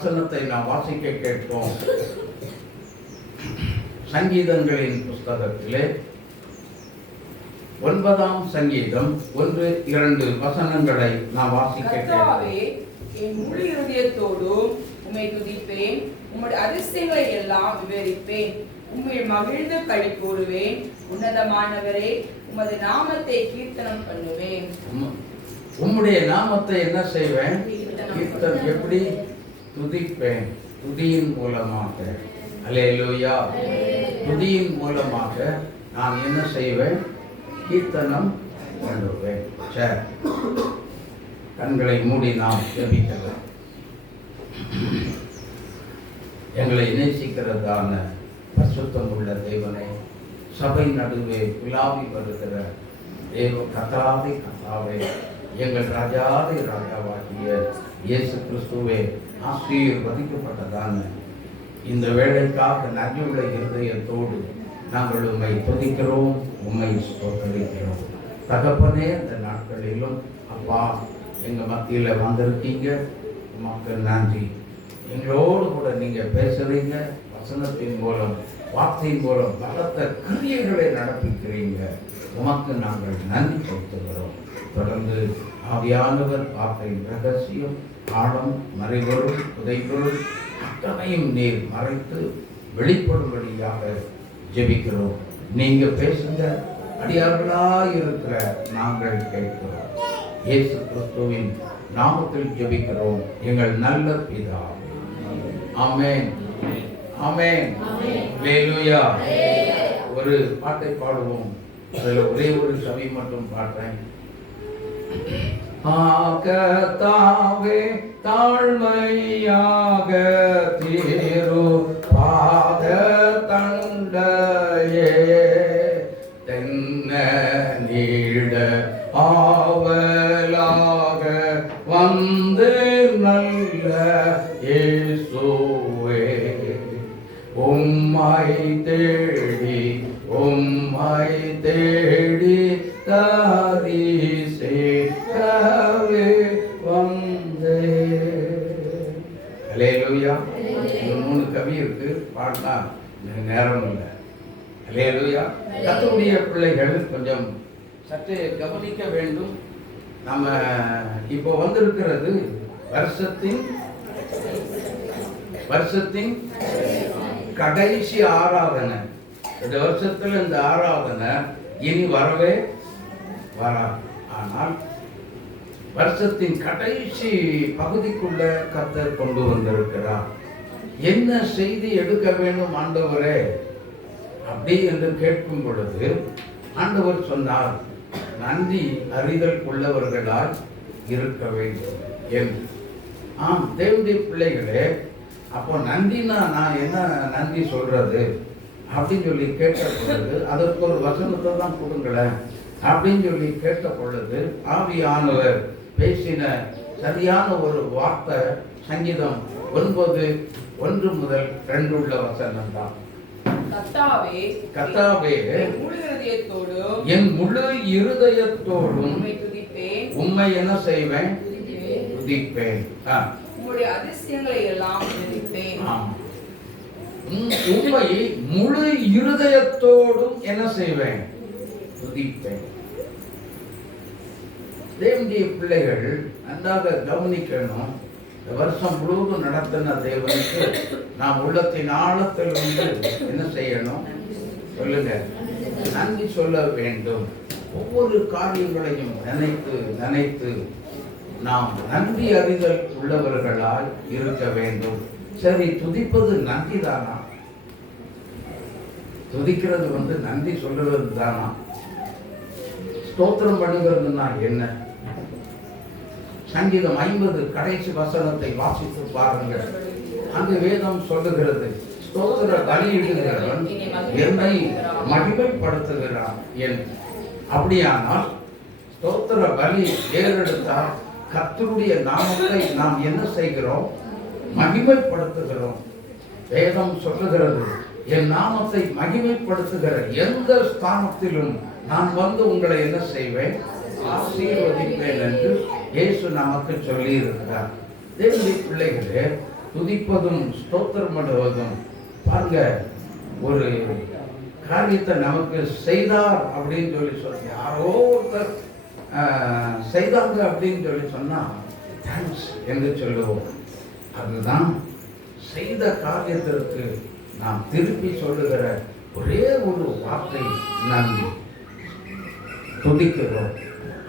வசனத்தை நாம் வாசிக்க கேட்போம். சங்கீதங்களின் புஸ்தகத்திலே 9ஆம் சங்கீதம் 1-2 வசனங்களை நாம் வாசிக்க கேட்போம். என் முழு இருதயத்தோடும் உம்மை துதிப்பேன், உம்முடைய அதிசயங்களை எல்லாம் விவரிப்பேன், உம்மை மகிழ்ந்து களி கூறுவேன். உன்னதமானவரே, உமது நாமத்தை கீர்த்தனம் பண்ணுவேன். உம்முடைய நாமத்தை என்ன செய்வேன்? கீர்த்தனம். எப்படி? துதிப்பேன். துதியின் மூலமாக. அல்லேலூயா. துதியின் மூலமாக நான் என்ன செய்வேன்? கீர்த்தனம் பண்ணுவேன். சரி, கண்களை மூடி நாம் ஜெபிக்கலாம். எங்களை நேசிக்கிறதான பரிசுத்தம் உள்ள தேவனே, சபை நடுவே விழாவி வருகிற தேவ கர்த்தாவே, எங்கள் ராஜாதி ராஜாவாகிய இயேசு கிறிஸ்துவே, ஆசீர்வதிக்கப்பட்டதான இந்த வேளைக்காக நன்றியுள்ள இருதயத்தோடு நாங்கள் உம்மை துதிக்கிறோம், உம்மை ஸ்தோத்திரிக்கிறோம். தகப்பனே, அந்த நாட்களிலும் அப்பா எங்கள் மத்தியில் வந்திருக்கீங்க, உமக்கு நன்றி. எங்களோடு கூட நீங்கள் பேசுகிறீங்க, வசனத்தின் மூலம் வார்த்தையின் மூலம் பலத்த கிரியைகளை நடப்பிக்கிறீங்க. உமக்கு நாங்கள் நன்றி செலுத்துகிறோம். தொடர்ந்து ஆவியானவர் வார்த்தையின் ரகசியம், ஆழம், மறைபொருள், புதைப்பொருள் அத்தனையும் நீர் மறைத்து வெளிப்படும்படியாக ஜெபிக்கிறோம். நீங்க பேசுங்க, அடியார்களாய் இருக்கிற நாங்கள் கேட்கிறோம். இயேசு கிறிஸ்துவின் நாமத்தில் ஜெபிக்கிறோம் எங்கள் நல்ல பிதா. ஆமென், ஆமென், அல்லேலூயா. ஒரு பாட்டை பாடுவோம். அதில் ஒரே ஒரு கவி மட்டும் பாடுறேன். ஆகத்தாவே தாழ்மையாக தீரு பாத தண்டையே தென்ன நீட ஆவலாக வந்து நல்ல இயேசுவே, உம்மை தேடி உம்மை தேடி தரிசிக்கவே வந்தே. அல்லேலூயா. 3 கவி இருக்கு, பாடினா நேரம் இல்லை. அல்லேலூயா. கர்த்தருடைய பிள்ளைகள் கொஞ்சம் சற்றே கவனிக்க வேண்டும். நம்ம இப்போ வந்திருக்கிறது வருஷத்தின் கடைசி ஆராதனை. இந்த வருஷத்துல இந்த ஆராதனை இனி வரவே வராது. ஆனால் வருஷத்தின் கடைசி பகுதிக்குள்ள கர்த்தர் கொண்டு வந்திருக்கிறார். என்ன செய்தி எடுக்க வேண்டும் ஆண்டவரே அப்படி என்று கேட்கும் பொழுது ஆண்டவர் சொன்னார், நன்றி அறிதல் உள்ளவர்களால் இருக்க வேண்டும் என்று. ஆம் தேவனுடைய பிள்ளைகளே, அப்போ நன்றினா நான் என்ன நன்றி சொல்றது அப்படின்னு சொல்லி கேட்ட பொழுது அதற்கு ஒரு வசனத்தை தான் கொடுங்களேன் அப்படின்னு சொல்லி கேட்ட பொழுது ஆவியானவர் பேசின சரியான ஒரு வார்த்தை சங்கீதம் 9:1-2 உள்ள வசனம் தான். கர்த்தாவே என் முழு இருதயத்தோடும் உம்மை என்ன செய்வேன்? துதிப்பேன். உம்முடைய அதிசயங்களை எல்லாம் விவரிப்பேன். உம்மை முழு இருதயத்தோடும் என்ன செய்வேன்? துதிப்பேன். தேவனுடைய பிள்ளைகள் நன்றாக கவனிக்கணும். வருஷம் முழுவதும் நடத்தின தேவனுக்கு நாம் உள்ளத்தின் ஆழத்தில் வந்து என்ன செய்யணும்? சொல்லுங்க, நன்றி சொல்ல வேண்டும். ஒவ்வொரு காரியங்களையும் நினைத்து நினைத்து நாம் நன்றி அறிதல் உள்ளவர்களாய் இருக்க வேண்டும். சரி, துதிப்பது நன்றி தானா? துதிக்கிறது நன்றி சொல்றது தானா? ஸ்தோத்திரம் பண்ணுகிறதுனா என்ன? சங்கீதம் 50 கடைசி வசனத்தை வாசித்து பாருங்கள். அங்கு வேதம் சொல்லுகிறது, ஸ்தோத்திர பலியிடுகிறவன் என்னை மகிமைப்படுத்துகிறான் என்று. அப்படியானால் ஸ்தோத்திர பலி ஏறெடுத்தால் கர்த்தருடைய நாமத்தை நாம் என்ன செய்கிறோம்? மகிமைப்படுத்துகிறோம். வேதம் சொல்லுகிறது, என் நாமத்தை மகிமைப்படுத்துகிற எந்த ஸ்தானத்திலும் நான் உங்களை என்ன செய்வேன்? ஆசீர்வதிப்பேன் என்று இயேசு நமக்கு சொல்லி இருக்கிறார். தேவனுடைய பிள்ளைகளே, துதிப்பதும் ஸ்தோத்திரம் பண்ணுவதும். பாருங்க, ஒரு காரியத்தை நமக்கு செய்தார் அப்படின்னு சொல்லி யாரோ ஒருத்தர் செய்தாங்க அப்படின்னு சொன்னா தேங்க்ஸ் என்று சொல்லுவோம். அதுதான் செய்த காரியத்திற்கு நாம் திருப்பி சொல்லுகிற ஒரே ஒரு வார்த்தை, நன்றி. துதிக்கிறோம்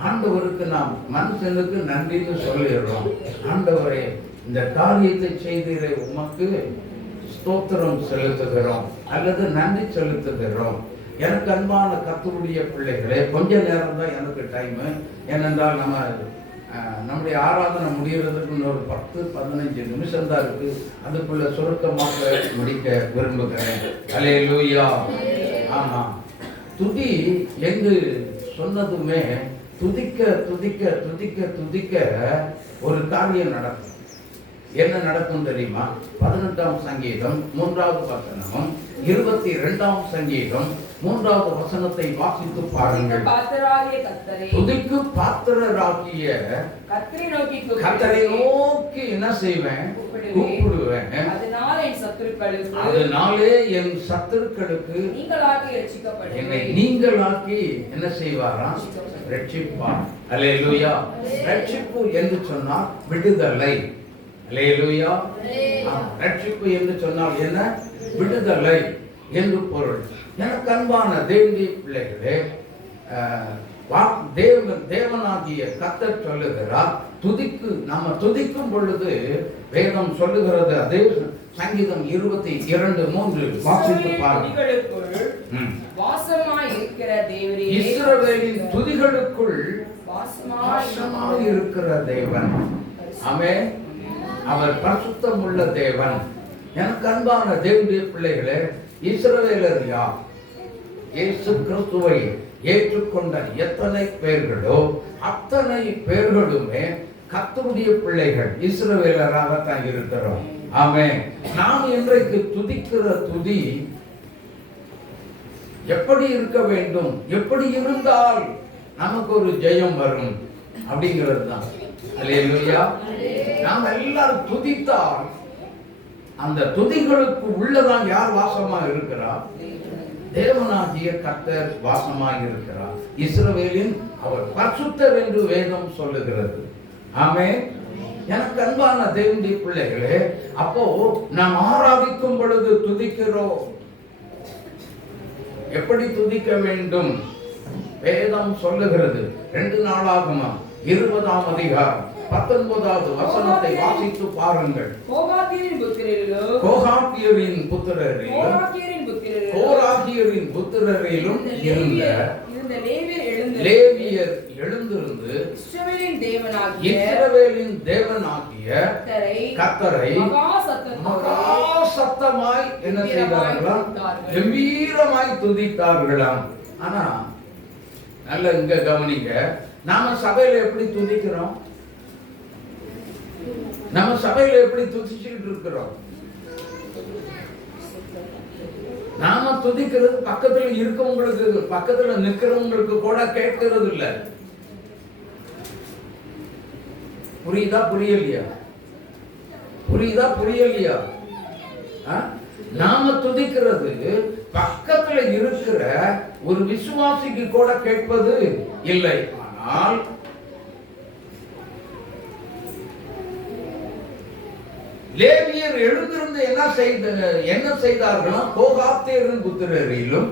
ஆண்டவருக்கு, நாம் மனுஷனுக்கு நன்றின்னு சொல்லிடுறோம். ஆண்டவரே, இந்த காரியத்தை செய்திட உமக்கு ஸ்தோத்திரம் செலுத்துகிறோம் அல்லது நன்றி செலுத்துகிறோம். எனக்கு அன்பான கர்த்தருடைய பிள்ளைகளே, கொஞ்ச நேரம் தான் எனக்கு டைமு. ஏனென்றால் நம்முடைய ஆராதனை முடிகிறதுக்கு இன்னொரு 10-15 நிமிஷம் தான் இருக்கு. அதுக்குள்ள சுருக்கமாக முடிக்க விரும்புகிறேன். அல்லேலூயா. ஆமா, துதி என்று சொன்னதுமே துதிக்க துதிக்க துதிக்க துதிக்க ஒரு காரியம் நடக்கும். என்ன நடக்கும் தெரியுமா? 18ஆம் சங்கீதம் 3வது வசனமும் 22ஆம் சங்கீதம் 3வது வசனத்தை வாசித்து பாருங்கள். துதிக்கு பாத்திரராகிய கர்த்தரை நோக்கி என்ன செய்வேன்? கூப்பிடுவேன். அதனாலே என் சத்துருக்களுக்கு என்னை நீங்களாக்கி என்ன செய்வாராம்? ரட்சிப்பார். அல்லேலூயா. ரட்சிப்பு என்று சொன்னால் விடுதலை. அல்லேலூயா. ரட்சிப்பு என்று சொன்னால் என்ன? விடுதலை என்று பொருள். எனக்கு அன்பான தேவனுடைய பிள்ளைகளே, தேவனாகிய கர்த்தர் சொல்லுகிறார், துதிக்கு நாம துதிக்கும் பொழுது வேதம் சொல்லுகிறது. அதே சங்கீதம் 22:3 வாசித்து பாருங்கள். இஸ்ரவேலின் துதிகளுக்குள் வாசமாய் இருக்கிற தேவன். ஆமென். அவர் பரிசுத்தம் உள்ள தேவன். எனக்கு அன்பான தேவனுடைய பிள்ளைகளே, இஸ்ரவேலர் யார்? இயேசு கிறிஸ்துவை ஏற்றுக்கொண்ட எத்தனை பேர்களோ அத்தனை பேர்களுமே கர்த்தருடைய பிள்ளைகள், இஸ்ரவேலராகத்தான் இருக்கிறோம். ஆமென். நாம் இன்றைக்கு துதிக்கிற துதி எப்படி இருக்க வேண்டும், எப்படி இருந்தால் நமக்கு ஒரு ஜெயம் வரும் அப்படிங்கிறது தான். அல்லேலூயா. நாம் எல்லாரும் துதித்தால் அந்த துதிகளுக்கு உள்ளதான் யார் வாசமா இருக்கிறார்? தேவனாகிய கர்த்தர் வாசமாக இருக்கிறார். இஸ்ரவேலின் அவர் பரிசுத்தர் என்று வேதம் சொல்லுகிறது. ஆமென். எனக்கு அன்பான தேவனுடைய பிள்ளைகளே, அப்போ நாம் ஆராதிக்கும் பொழுது துதிக்கிறோம். எப்படி துதிக்க வேண்டும்? வேதம் சொல்லுகிறது. 2 நாளாகமம் 20ஆம் அதிகாரம் 19வது வசனத்தை வாசித்து பாருங்கள். கோகாத்தியரின் புத்திரரிலும் இருந்த லேவியர் எழுந்திருந்து இஸ்ரவேலின் தேவனாகிய கர்த்தரை மகா சத்தமாய் என்ன செய்தார்களாம்? கம்பீரமாய் துதித்தார்களாம். ஆனா நல்ல இங்க கவனிங்க, நாம சபையில எப்படி துதிக்கிறோம்? நம்ம சபையில எப்படி துதிச்சுட்டு இருக்கிறோம்? நாம துதிக்கிறது பக்கத்துல இருக்கவங்களுக்கு, பக்கத்துல நிக்கிறவங்களுக்கு கூட கேட்கிறது இல்ல. புரியுதா புரியலையா? புரியுதா புரியலையா? நாம துதிக்கிறது பக்கத்துல இருக்கிற ஒரு விசுவாசிக்கு கூட கேட்பது இல்லை. ஆனால் லேவியர் எழுந்திருந்து என்ன செய்தார்களாம்? கோகாத்தியரின் புத்திரரிலும்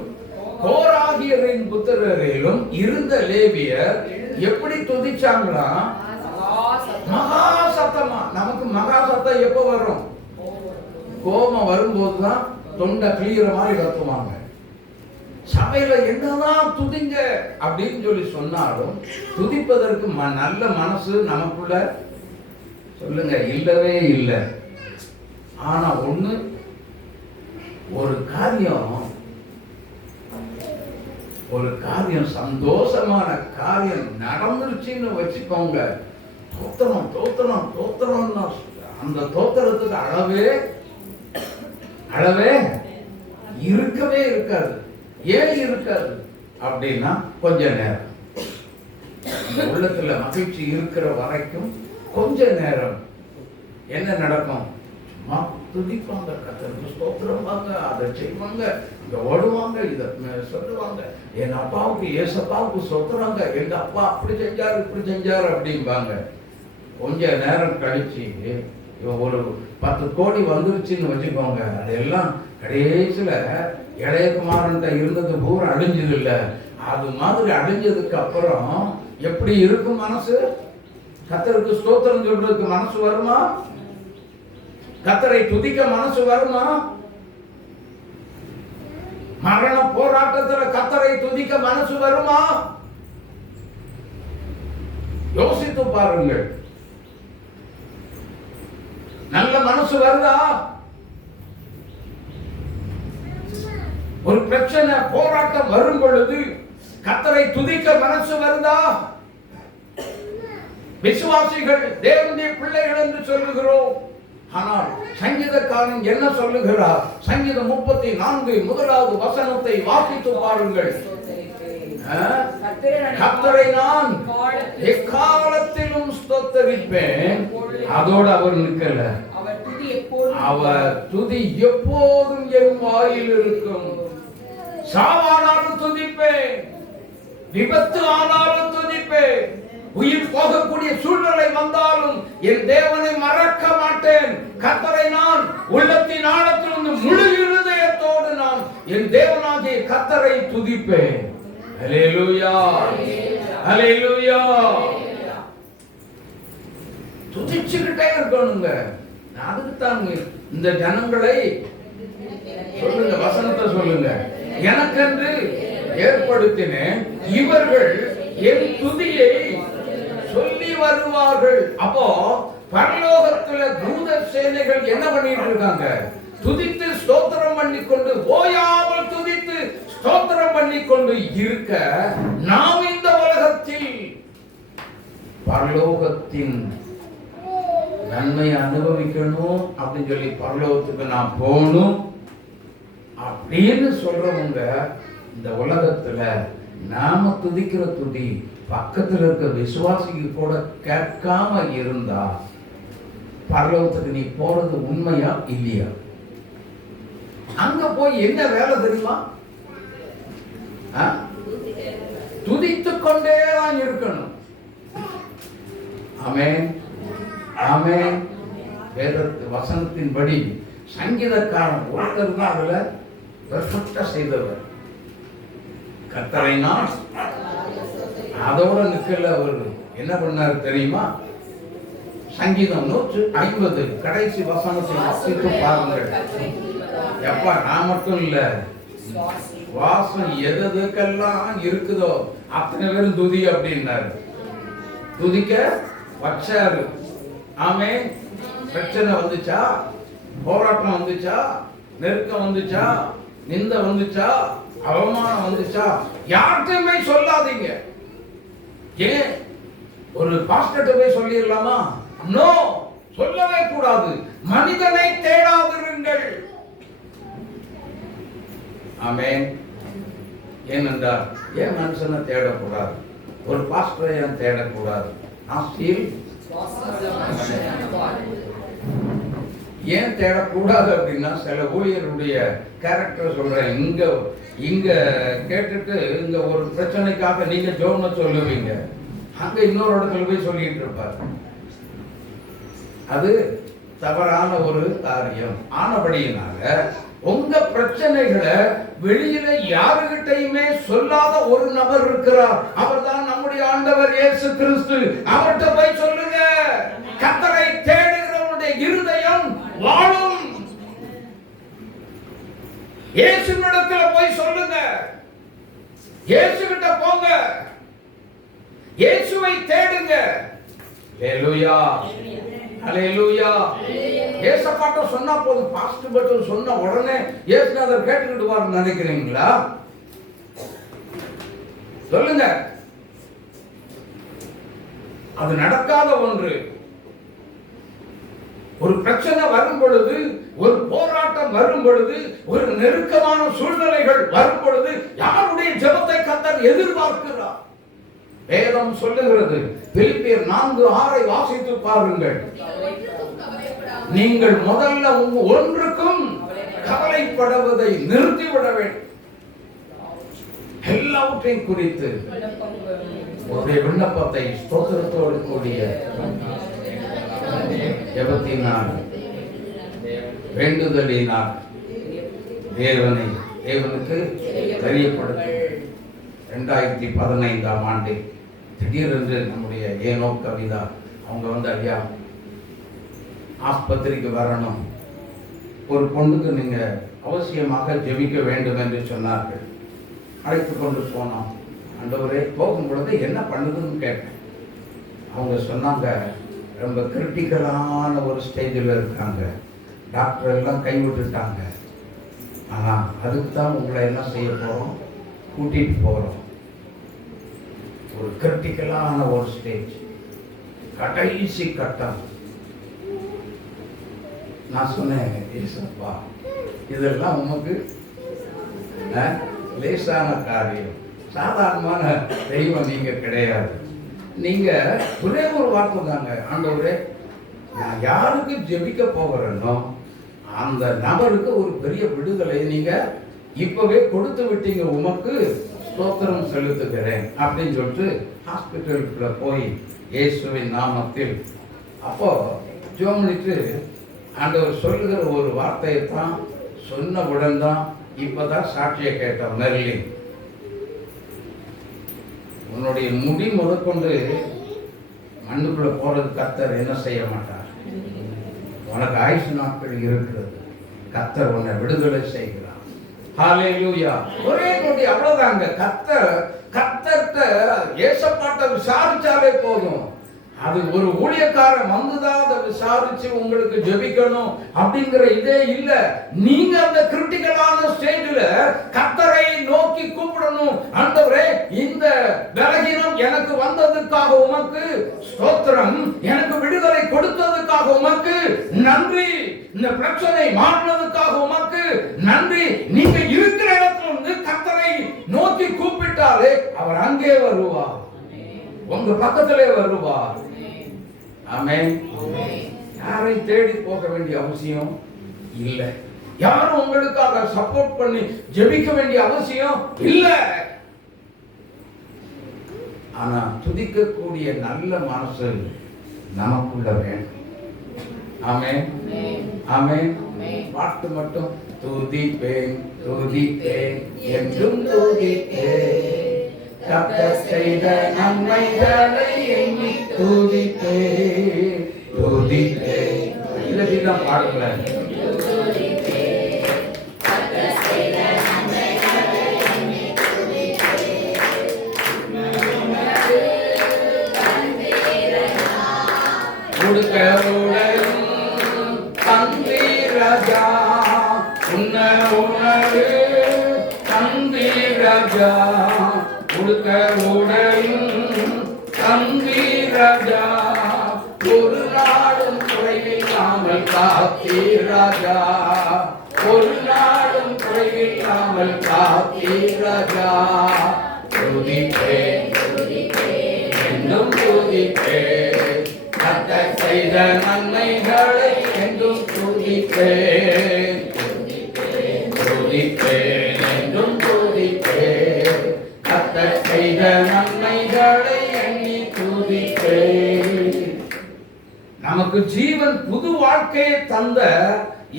கோராகியரின் புத்திரரிலும் இருந்த லேவியர் எப்படி துதிச்சாங்களாம்? மகா சத்தமா. நமக்கு மகா சத்தம் எப்ப வரும்? கோபம் வரும்போதுதான் தொண்டை கிளியிற மாதிரி கத்துவாங்க. சபையில என்னதான் துதிங்க அப்படின்னு சொல்லி சொன்னாலும் துதிப்பதற்கு நல்ல மனசு நமக்குள்ள சொல்லுங்க இல்லவே இல்லை. ஆனா ஒரு காரியம் சந்தோஷமான காரியம் நடந்துருச்சுன்னு வச்சுக்கோங்க, தோத்திரம் தோத்திரம் தோத்திரம். அந்த தோத்திரத்துக்கு அளவே இருக்கவே இருக்காது. ஏன் இருக்காது அப்படின்னா, கொஞ்ச நேரம் உள்ளத்துல மகிழ்ச்சி இருக்கிற வரைக்கும் கொஞ்ச நேரம் என்ன நடக்கும்? துதிப்பாங்க, கர்த்தருக்கு ஸ்தோத்திரம்பாங்க, அதை செய்வாங்க, இங்க ஓடுவாங்க, இதை சொல்லுவாங்க. என் அப்பாவுக்கு ஏசப்பாவுக்கு ஸ்தோத்திரங்க, எங்க அப்பா அப்படி செஞ்சாரு இப்படி செஞ்சாரு அப்படிம்பாங்க. கொஞ்ச நேரம் கழிச்சு ஒரு 10 கோடி வந்துருச்சுன்னு வச்சுக்கோங்க, அதெல்லாம் கடைசியில இளையகுமாரன் இருந்தது பூரா அழிஞ்சது இல்லை. அது மாதிரி அழிஞ்சதுக்கு அப்புறம் எப்படி இருக்கும் மனசு? கர்த்தருக்கு ஸ்தோத்திரம் சொல்றதுக்கு மனசு வருமா? கர்த்தரை துதிக்க மனசு வருமா? மரண போராட்டத்துல கர்த்தரை துதிக்க மனசு வருமா? யோசித்து பாருங்கள். நல்ல மனசு வருதா? ஒரு பிரச்சனை போராட்டம் வரும் பொழுது கர்த்தரை துதிக்க மனசு வருதா? விசுவாசிகள் தேவனுடைய பிள்ளைகள் என்று சொல்லுகிறோம். ஆனால் சங்கீதக்காரன் என்ன சொல்லுகிறார்? சங்கீதம் 34 முதலாவது வசனத்தை வாசித்து பாருங்கள். கர்த்தரை நான் எக்காலத்திலும் ஸ்தோத்தரிப்பேன். அதோடு அவர் நிற்கல, அவர் துதி எப்போதும் என் வாயில் இருக்கும். சாவானாலும் துதிப்பேன், விபத்து ஆனாலும் துதிப்பேன், உயிர் போகக்கூடிய சூழ்நிலை வந்தாலும் என் தேவனை மறக்க மாட்டேன். கர்த்தரை நான் உள்ளத்தின் ஆழத்திலிருந்து முழு இருதயத்தோடு நான் என் தேவனாகிய கர்த்தரை துதிப்பேன். ஹல்லேலூயா, ஹல்லேலூயா. துதிச்சுக்கிட்டே இருக்கணுங்க. அதுக்குத்தான் இந்த ஜனங்களை சொல்லுங்க, வசனத்தை சொல்லுங்க. எனக்கென்று ஏற்படுத்தினேன், இவர்கள் என் துதியை சொல்லி வருவார்கள். அப்போ பரலோகத்துல தூத சேனைகள் என்ன பண்ணிட்டு இருக்காங்க? துதித்து ஸ்தோத்திரம் பண்ணி கொண்டு, ஓயாமல் துதித்து ஸ்தோத்திரம் பண்ணி கொண்டு இருக்க, நாம் இந்த உலகத்தில் பரலோகத்தின் நன்மையை அனுபவிக்கணும் அப்படின்னு சொல்லி பரலோகத்துக்கு நான் போகணும் அப்படின்னு சொல்றவங்க இந்த உலகத்துல நாம துதிக்கிற துதி பக்கத்துல இருக்க விசுவாசிக்கு கூட கேட்காம இருந்தா பரலோகத்துக்கு நீ போறது உண்மையா இல்லையா? அங்க போய் என்ன வேலை தெரியுமா? துதித்து கொண்டே தான் இருக்கணும். ஆமென், ஆமென். வேத வசனத்தின்படி சங்கீதக்காரன் ஒருத்தர் தான் அதுல பெர்ஃபெக்ட்டா செய்தவர். கர்த்தரை நான் அதோட நிக்கல. அவர் என்ன பண்ணாரு தெரியுமா? சங்கீதம் 150 கடைசி வசனத்தை வாசித்து பாருங்கள். எப்பா, நான் மட்டும் இல்ல, வாசம் எதுக்கெல்லாம் இருக்குதோ அத்தனை பேரும் துதி அப்படின்னாரு. துதிக்க வச்சாரு. ஆமே. பிரச்சனை வந்துச்சா, போராட்டம் வந்துச்சா, நெருக்கம் வந்துச்சா, நிந்த வந்துச்சா, அவமானம் வந்துச்சா, யார்கிட்டயுமே சொல்லாதீங்க. ஏன்? ஒரு பாஸ்டர்ட்ட போய் சொல்லிடலாமா? நோ, சொல்லவே கூடாது. மனிதனை தேடாதிருங்கள். ஆமென். ஏனென்றால் ஏன் மனுஷனை தேடக்கூடாது? ஒரு பாஸ்டரை ஏன் தேடக்கூடாது? ஏன் தேடக்கூடாது அப்படின்னா, சில ஊழியருடைய கேரக்டர் சொல்றேன். இங்க கேட்டுட்டு இங்க ஒரு பிரச்சனைக்காக நீங்க ஜோன சொல்லுவீங்க, அங்க இன்னொரு இடத்துல போய் சொல்லிட்டு இருப்பார். அது தவறான ஒரு காரியம். ஆனபடியினால உங்க பிரச்சனைகளை வெளியில யாருகிட்டையுமே சொல்லாத ஒரு நபர் இருக்கிறார். அவர்தான் நம்முடைய ஆண்டவர் இயேசு கிறிஸ்து. அவர்கிட்ட போய் சொல்லுங்க. கர்த்தரை தேடுகிறவனுடைய இருதயம் வாழும். இயேசுவிடத்துல போய் சொல்லுங்க. இயேசு கிட்ட போங்க. இயேசுவை தேடுங்க. ஹல்லேலூயா, ஹல்லேலூயா. ஏசப்பாட்ட சொன்னா போதும். பாஸ்டர் பட்டு சொன்ன உடனே இயேசுநாதர் கேட்டுக்கிடுவார்னு நினைக்கிறீங்களா? சொல்லுங்க. அது நடக்காத ஒன்று. ஒரு பிரச்சனை வரும் பொழுது, ஒரு போராட்டம் வரும் பொழுது, ஒரு நெருக்கமான சூழ்நிலைகள் வரும் பொழுது யாருடைய ஜெபத்தை கர்த்தர் எதிர்பார்க்கிறார்? வேதம் சொல்லுகிறது. பிலிப்பியர் 4:6 வாசித்து பாருங்கள். நீங்கள் முதல்ல ஒன்றுக்கும் கவலைப்படுவதை நிறுத்திவிட வேண்டும். எல்லாவற்றையும் குறித்து ஒரு விண்ணப்பத்தை ஸ்தோத்திரத்தோடு கூடிய ஜெபத்தினால் வேண்டுதலினால் தேவனுக்கு தெரியப்படுத்தும். 2015ஆம் ஆண்டு திடீரென்று நம்முடைய ஏனோ கவிதா அவங்க ஐயா ஆஸ்பத்திரிக்கு வரணும், ஒரு பொண்ணுக்கு நீங்க அவசியமாக ஜெபிக்க வேண்டும் என்று சொன்னார்கள். அழைத்து கொண்டு போனோம். ஆண்டவரே, போகும் பொழுது என்ன பண்ணுதுன்னு கேட்டேன். அவங்க சொன்னாங்க, ரொம்ப கிரிட்டிக்கலான ஒரு ஸ்டேஜில் இருக்காங்க, டாக்டர் எல்லாம் கைவிட்டுட்டாங்க, ஆனால் அதுக்கு தான் உங்களை என்ன செய்ய போகிறோம், கூட்டிகிட்டு போகிறோம். ஒரு கிரிட்டிக்கலான ஒரு ஸ்டேஜ், கடைசி கட்டம். நான் சொன்னேன், ஏசப்பா இதெல்லாம் உமக்கு லேசான காரியம், சாதாரணமான தெய்வம் நீங்க கிடையாது. நீங்க ஒரே ஒரு வார்த்தை தாங்க, ஆண்டவரே நான் யாருக்கு ஜெபிக்க போகிறேனோ அந்த நபருக்கு ஒரு பெரிய விடுதலை நீங்க இப்பவே கொடுத்து விட்டீங்க, உமக்கு ஸ்தோத்திரம் செலுத்துகிறேன் அப்படின்னு சொல்லிட்டு ஹாஸ்பிட்டலுக்குள்ள போய் இயேசுவின் நாமத்தில் அப்போ ஜோமனிட்டு ஆண்டவர் சொல்லுகிற ஒரு வார்த்தையை தான் சொன்னவுடன் தான் இப்பதான் சாட்சியை கேட்டோம். மெர்லின், உன்னுடைய முடி முதற்கொண்டு மண்ணுக்குள்ள போறது கர்த்தர் என்ன செய்ய மாட்டார். உனக்கு ஆயுசு நாட்கள் இருக்கிறது, கர்த்தர் உன்னை விடுதலை செய்கிறார். ஹல்லேலூயா. ஒரே நொடி அவ்வளவுதாங்க. கர்த்தர்ட்ட ஏசப்பாட்ட விசாரிச்சாலே போதும். அது ஒரு ஊழியக்காரன் வந்துதான் அதை விசாரிச்சு உங்களுக்கு ஜெபிக்கணும் அப்படிங்கிற இதே இல்ல. நீங்க அந்த கிரிட்டிக்கலான ஸ்டேஜ்ல கர்த்தரை நோக்கி கூப்பிடணும். ஆண்டவரே, இந்த பலகீனம் எனக்கு வந்ததுக்காக உமக்கு ஸ்தோத்திரம், எனக்கு விடுதலை கொடுத்ததுக்காக உமக்கு நன்றி, இந்த பிரச்சனை மாறினதுக்காக உமக்கு நன்றி. நீங்க இருக்கிற இடத்துல இருந்து கர்த்தரை நோக்கி கூப்பிட்டாலே அவர் அங்கே வருவார், உங்க பக்கத்திலே வருவார். ஆமென். யாரை தேடி போக வேண்டிய அவசியம் இல்லை. யாரும் உங்களுக்காக சப்போர்ட் பண்ணி ஜெபிக்க வேண்டிய அவசியம் இல்லை. ஆனா துதிக்கக்கூடிய நல்ல மனசு நமக்குள்ள வேண்டும். ஆமென், ஆமென். பாட்டு மட்டும் துதிப்பேன் துதிப்பேன் என்றும் துதிப்பேன், கர்த்தர் செய்த நன்மைகளை எண்ணி துதிப்பேன் துதிப்பேன். இதுதான் பாடல. கொடுக்க உடலும் தந்தி ராஜா, உன்ன உணவு தந்தி ராஜா, கொடுக்க உடலும் தந்தி ராஜா, ஒரு நாளும் குறைவில்லாமல் காத்தீ ராஜா, ஒரு நாளும் குறைவில்லாமல் காத்தீ ராஜா. துதிப்பேன் என்றும் துதிப்பேன், கர்த்தர் செய்த நன்மைகளை என்றும் துதிப்பேன் துதிப்பேன் என்றும் துதிப்பேன், கர்த்தர் செய்த நன்மைகளை எண்ணி துதிப்பேன். நமக்கு ஜீவன் புது வாழ்க்கையை தந்த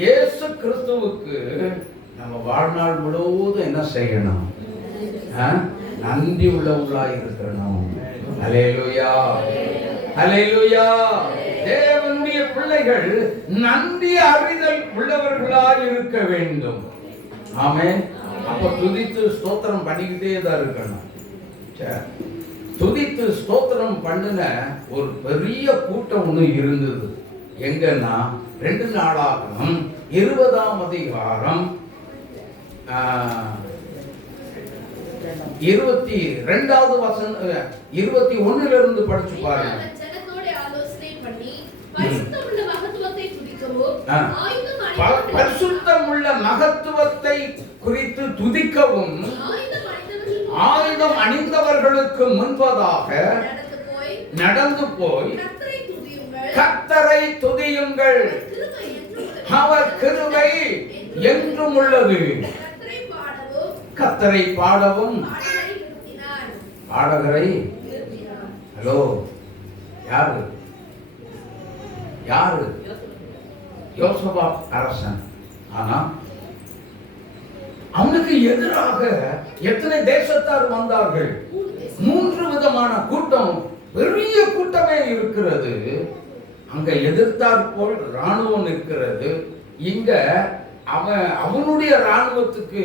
இயேசு கிறிஸ்துவுக்கு நம்ம வாழ்நாள் முழுவதும் என்ன செய்யணும்? நன்றி உள்ளவர்களாய் இருக்கணும். ஹல்லேலூயா, ஹல்லேலூயா. தேவனுடைய பிள்ளைகள் நன்றி அறிதல் உள்ளவர்களாய் இருக்க வேண்டும். ஆமென். அப்ப துதித்து ஸ்தோத்திரம் பண்ணிக்கிட்டே தான் இருக்கணும். துதித்து ஸ்தோத்திரம் பண்ணின ஒரு பெரிய கூட்டம் ஒன்று இருந்தது. எங்கன்னா 2 நாளாகமம் 20ஆம் அதிகாரம் 22வது வசனம் 21 படிச்சு பாருங்க. பரிசுத்தமுள்ள மகத்துவத்தை குறித்து துதிக்கவும் ஆயுதம் அணிந்தவர்களுக்கு முன்பதாக நடந்து போய் கர்த்தரை துதியுங்கள், அவர் கிருபை என்றும் உள்ளது. கர்த்தரை பாடவும் பாடகரை ஹலோ யாரு யாரு யோசபாத் அரசன். ஆனா அவனுக்கு எதிராக எத்தனை தேசத்தார் வந்தார்கள்? 3 விதமான கூட்டம், பெரிய கூட்டமே இருக்கிறது. அங்க எதிர்த்தார் போல் ராணுவம் இருக்கிறது. இங்க அவனுடைய ராணுவத்துக்கு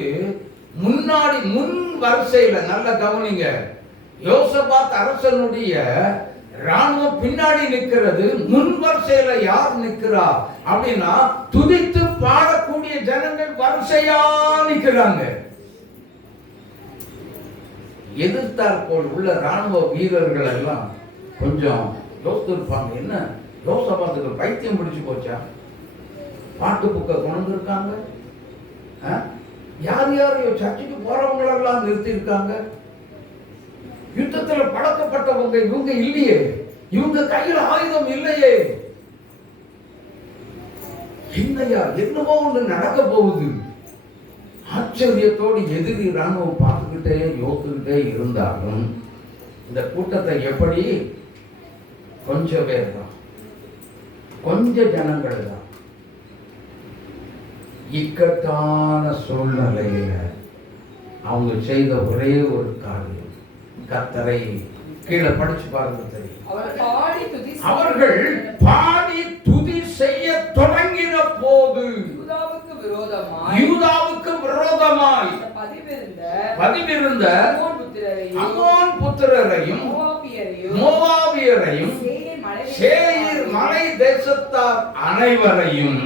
முன்னாடி முன் வரிசையில, நல்ல கவனிங்க, யோசபாத் அரசனுடைய ராணுவம் பின்னாடி நிற்கிறது. முன் வரிசையில யார் நிற்கிறா அப்படின்னா துதித்து பாடக்கூடிய ஜனங்கள் வரிசையா நிற்கிறாங்க. எதிர்த்தார் போல் உள்ள ராணுவ வீரர்கள் எல்லாம் கொஞ்சம் யோசித்திருப்பாங்க, என்ன யோசபாத்துக்கு பைத்தியம் பிடிச்சு போச்சா? பாட்டு புக்க கொண்டு இருக்காங்க, யார் யாரையோ சர்ச்சுக்கு போறவங்களெல்லாம் நிறுத்தி இருக்காங்க, யுத்தத்தில் பழக்கப்பட்டவங்க இவங்க இல்லையே, இவங்க கையில் ஆயுதம் இல்லையே, என்னையா என்னவோ ஒன்று நடக்க போகுது. ஆச்சரியத்தோடு எதிரி ராணுவம் பார்த்துக்கிட்டே யோசிச்சுக்கிட்டே இருந்தாலும் இந்த கூட்டத்தை எப்படி கொஞ்சம் பேர் தான், கொஞ்ச ஜனங்கள் தான். இக்கட்டான சூழ்நிலையில அவங்க செய்த ஒரே ஒரு காரியம், கர்த்தரை கீழே படிச்சு பாருங்க தெரியும். அவர்கள் பாடி துதி செய்ய தொடங்கின போது யூதாவுக்கு விரோதமாய் பதிவிருந்த அம்மோன் புத்திரரையும் மோவாபியரையும் சேயீர் மலை தேசத்தார் அனைவரையும்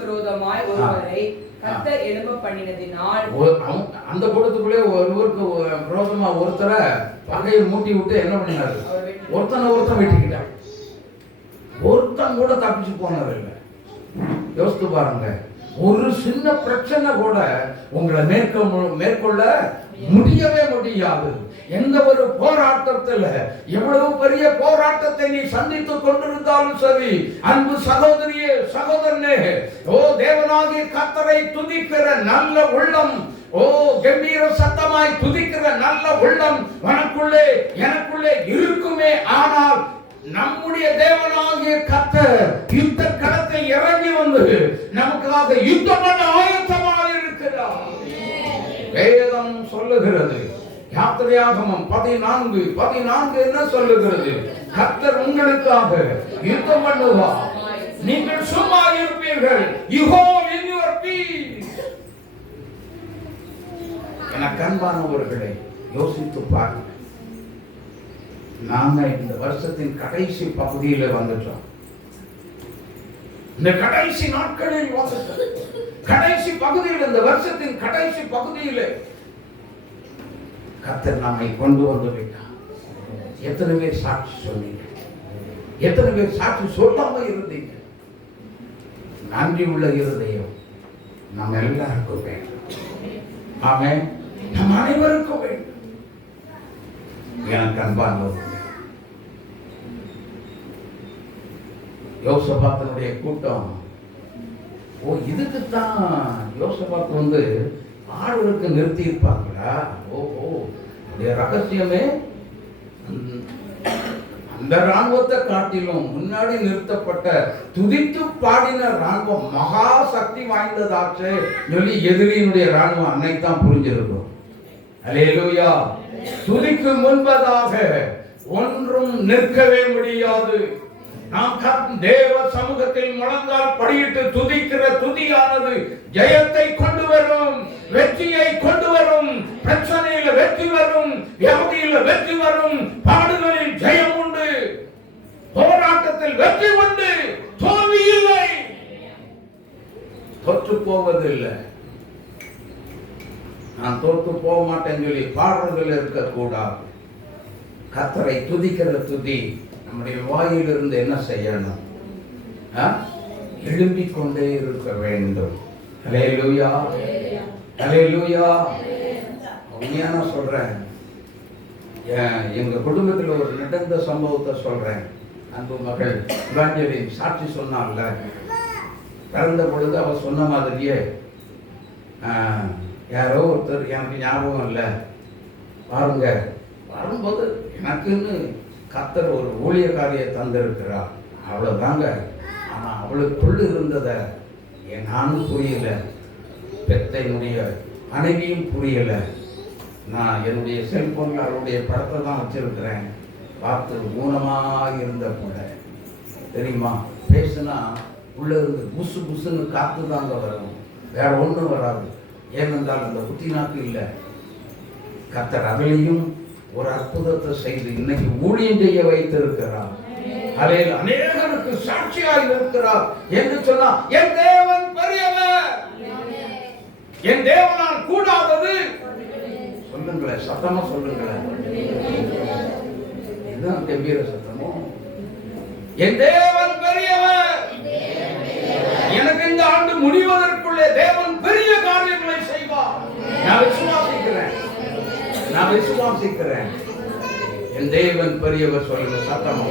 விரோதமாய் ஒருவரை கர்த்தர் எழும்ப பண்ணினதினால், அந்த கூட்டத்துக்குள்ளே ஒருவருக்கு விரோதமா ஒருத்தரை பகையை மூட்டி விட்டு என்ன பண்ணினாரு? ஒருத்தன் வெட்டிக்கிட்டார். ஒருத்தன் கூட தப்பிச்சு போனதில்லை. யோசித்து பாருங்க, ஒரு சின்ன பிரச்சனை கூட உங்களை மேற்கொள்ள முடியவே முடியாது. எந்த ஒரு போராட்டத்தில், எவ்வளவு பெரிய போராட்டத்தை நீ சந்தித்துக் கொண்டிருந்தாலும் சரி, அன்பு சகோதரியே சகோதரனே, ஓ தேவனாகிய கர்த்தரை துதிக்கிற நல்ல உள்ளம், ஓ கம்பீர சத்தமாய் துதிக்கிற நல்ல உள்ளம் உனக்குள்ளே எனக்குள்ளே இருக்குமே. ஆனால் நம்முடைய தேவனாகிய கர்த்தர் யுத்த களத்தை இறங்கி வந்து நமக்காக யுத்தம் பண்ண ஆயத்தமாக இருக்கிறார். வேதம் சொல்லுகிறது, யாத்திரையாகமம் 14 என்ன சொல்லுகிறது? கர்த்தர் உங்களுக்காக யுத்தம் பண்ணுவார், நீங்கள் சும்மா இருப்பீர்கள். You hold in your peace. எனக்கு அன்பானவர்களே, யோசித்து பாருங்க. நாங்க இந்த வருஷத்தின் கடைசி பகுதியில் வந்துட்டோம். இந்த கடைசி நாட்களில் வந்துட்டோம். கடைசி பகுதியில், இந்த வருஷத்தின் கடைசி பகுதியில் கர்த்தர் நம்மை கொண்டு வந்து விட்டார். எத்தனை பேர் சாட்சி சொன்னீங்க? எத்தனை பேர் சாட்சி சொல்லாம இருந்தீங்க? நன்றி உள்ள இருதயம் நம்ம எல்லாருக்கும் வேண்டும். ஆமென். நம் அனைவருக்கும் வேண்டும். எனக்கு அன்பானவர்களே, யோசபாத்தினுடைய கூட்டம், இதுக்குத்தான் யோசபாத் வந்து ஆளுக்கு நிறுத்தி இருப்பாங்களா? ஓஹோ, ரகசியமே அந்த ராணுவத்தை காட்டிலும் முன்னாடி நிறுத்தப்பட்ட துதித்து பாடின ராணுவம் மகா சக்தி வாய்ந்ததாச்சு சொல்லி எதிரியினுடைய ராணுவம் அன்னைக்கு தான் புரிஞ்சிருக்கும். அல்லேலூயா. துதிக்கு முன்பதாக ஒன்றும் நிற்கவே முடியாது. நாம் தேவ சமூகத்தில் முழங்கால் படியிட்டு துதிக்கிற துதியானது ஜெயத்தை கொண்டு வரும், வெற்றியை கொண்டு வரும். பிரச்சனையில வெற்றி வரும், வியாதியில வெற்றி வரும், பாடுகளில் ஜெயம் உண்டு, போராட்டத்தில் வெற்றி உண்டு, தோல்வி இல்லை, தொற்று போவதில்லை. நான் தோற்று போக மாட்டேன்னு சொல்லி பாடுறதுல இருக்கக்கூடாது. கர்த்தரை துதிக்கிற துதி நம்முடைய வாயிலிருந்து என்ன செய்யணும்? எழும்பிக் கொண்டே இருக்க வேண்டும். அல்லேலூயா, அல்லேலூயா. உண்மையா நான் சொல்றேன். எங்க குடும்பத்தில் ஒரு நடந்த சம்பவத்தை சொல்றேன். அன்பு மகள் இவாஞ்சலின் சாட்சி சொன்னான்ல, பிறந்த பொழுது அவ சொன்ன மாதிரியே யாரோ ஒருத்தர், எனக்கு ஞாபகம் இல்லை, பாருங்க வரும்போது எனக்குன்னு கர்த்தர் ஒரு ஊழியக்காரியை தந்திருக்கிறார், அவ்வளோதாங்க. ஆனால் அவளுக்குள்ள இருந்ததை நானும் புரியல, பெத்தையினுடைய மனைவியும் புரியல. நான் என்னுடைய செல்போனில் அவருடைய படத்தை தான் வச்சிருக்கிறேன். பார்த்து ஊனமாக இருந்த கூட தெரியுமா, பேசுனா உள்ள இருந்து புசு புசுன்னு காத்து தாங்க வரும், வேற ஒன்றும் வராது. ஏனென்றால் அந்த புத்தி நாக்கு இல்லை. கர்த்தர் அதிலையும் ஒரு அற்புதத்தை செய்து இன்னைக்கு ஊழியம் செய்ய வைத்திருக்கிறார். அதில் அநேகருக்கு சாட்சியாக இருக்கிறார் என்று சொன்னா, என் தேவன் பெரியவர், என் தேவனால் கூடாதது. சொல்லுங்களேன், சத்தமா சொல்லுங்களேன். இதுதான் கம்பீர சத்தமோ. என் தேவன் பெரியவர். எனக்கு இந்த ஆண்டு முடிவதற்குள்ளே தேவன் பெரிய காரியங்களை செய்வார். நான் விசுவாசிக்கிறேன், நான் விசுவாசிக்கிறேன். என் தேவன் பெரியவர். சொல்லுங்க சத்தமா,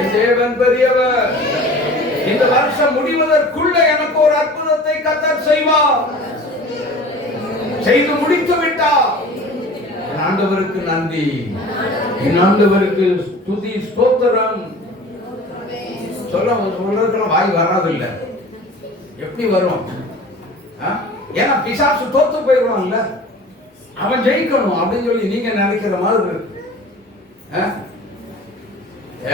என் தேவன் பெரியவர். இந்த வருஷம் முடிவதற்குள்ள எனக்கு ஒரு அற்புதத்தை கர்த்தர் செய்வார். செய்து முடித்து விட்டார். என் ஆண்டவருக்கு நன்றி, என் ஆண்டவருக்கு துதி ஸ்தோத்திரம். சொல்றதுக்கெல்லாம் வாய் வராதில்லை. எப்படி வரும்? ஏன்னா பிசாசு தோத்து போயிடுவான்ல, அவன் ஜெயிக்கணும் அப்படின்னு சொல்லி நீங்க நினைக்கிற மாதிரி இருக்கு.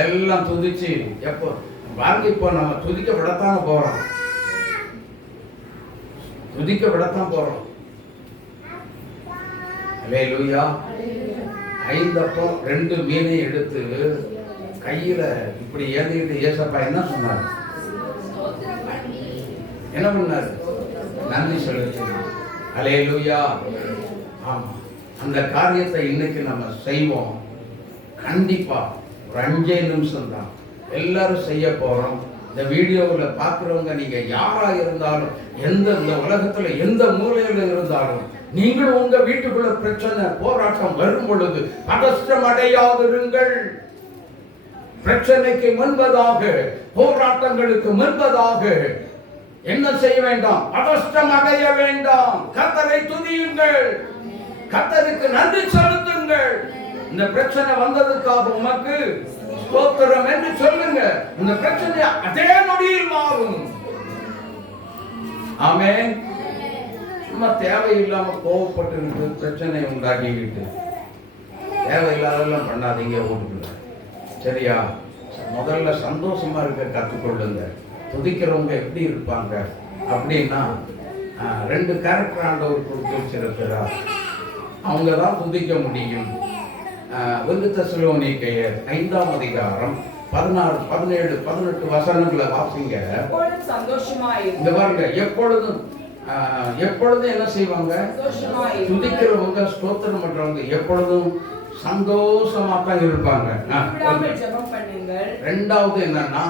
எல்லாம் துதிச்சு எப்போ பாருங்க, இப்போ நம்ம துதிக்க விடத்தான் போறோம், துதிக்க விடத்தான் போறோம். அல்லேலூயா. 5 அப்பம் 2 மீனை எடுத்து கையில இப்படி ஏந்திட்டு ஏசப்பா என்ன சொன்னார்? என்ன பண்ணார்? நன்றி செலுத்தி. அல்லேலூயா. ஆமா, அந்த காரியத்தை இன்னைக்கு நம்ம செய்வோம். கண்டிப்பா ஒரு 5 நிமிஷம் தான் எல்லாரும் செய்ய போறோம். இந்த வீடியோவில் பார்க்குறவங்க நீங்க யாரா இருந்தாலும், எந்த இந்த உலகத்துல எந்த மூலையில இருந்தாலும், நீங்களும் உங்க வீட்டுக்குள்ள பிரச்சனை போராட்டம் வரும் பொழுது பதஷ்டம் அடையாதிருங்கள். பிரச்சனைக்கு முன்பதாக, போராட்டங்களுக்கு முன்பதாக என்ன செய்ய வேண்டாம்? பதஷ்டம் அடைய வேண்டாம். கர்த்தரை துதியுங்கள், கர்த்தருக்கு நன்றி செலுத்துங்கள். இந்த பிரச்சனை வந்ததுக்காக உமக்கு ஸ்தோத்திரம் என்று சொல்லுங்க. இந்த பிரச்சனை அதே நொடியில் மாறும். ஆமென். சும்மா தேவையில்லாம கோவப்பட்டு பிரச்சனை உண்டாக்கிக்கிட்டு தேவையில்லாதெல்லாம் பண்ணாதீங்க வீட்டுக்குள்ள. சரியா? முதல்ல சந்தோஷமா இருக்க கற்றுக்கொள்ளுங்க. துதிக்கிறவங்க எப்படி இருப்பாங்க அப்படின்னா, 2 கேரக்டர் ஆண்டவர் கொடுத்து வச்சிருக்கிறார். அவங்க தான் துதிக்க முடியும். 1 தெசலோனிக்கேயர் 5ஆம் அதிகாரம் 16, 17, 18 வசனங்களை வாசிங்க. இந்த பாருங்க, எப்பொழுதும் என்ன செய்வாங்க? துதிக்கிறவங்க, ஸ்தோத்திரம் பண்றவங்க எப்பொழுதும் சந்தோஷமா தான் இருப்பாங்க. 2வது என்னன்னா,